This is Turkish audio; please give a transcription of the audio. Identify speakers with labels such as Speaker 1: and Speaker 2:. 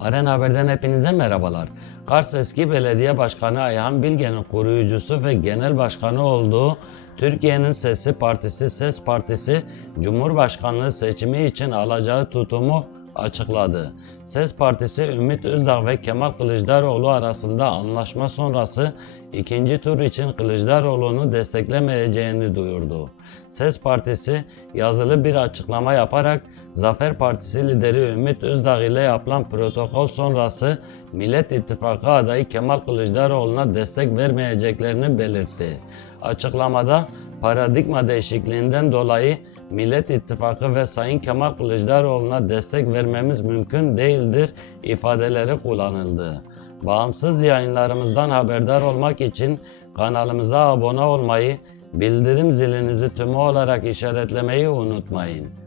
Speaker 1: Aren Haber'den hepinize merhabalar. Kars eski belediye başkanı Ayhan Bilge'nin koruyucusu ve genel başkanı olduğu Türkiye'nin Sesi Partisi Ses Partisi Cumhurbaşkanlığı seçimi için alacağı tutumu açıkladı. Ses Partisi Ümit Özdağ ve Kemal Kılıçdaroğlu arasında anlaşma sonrası ikinci tur için Kılıçdaroğlu'nu desteklemeyeceğini duyurdu. Ses Partisi yazılı bir açıklama yaparak Zafer Partisi lideri Ümit Özdağ ile yapılan protokol sonrası Millet İttifakı adayı Kemal Kılıçdaroğlu'na destek vermeyeceklerini belirtti. Açıklamada paradigma değişikliğinden dolayı Millet İttifakı ve Sayın Kemal Kılıçdaroğlu'na destek vermemiz mümkün değildir ifadeleri kullanıldı. Bağımsız yayınlarımızdan haberdar olmak için kanalımıza abone olmayı, bildirim zilinizi tümü olarak işaretlemeyi unutmayın.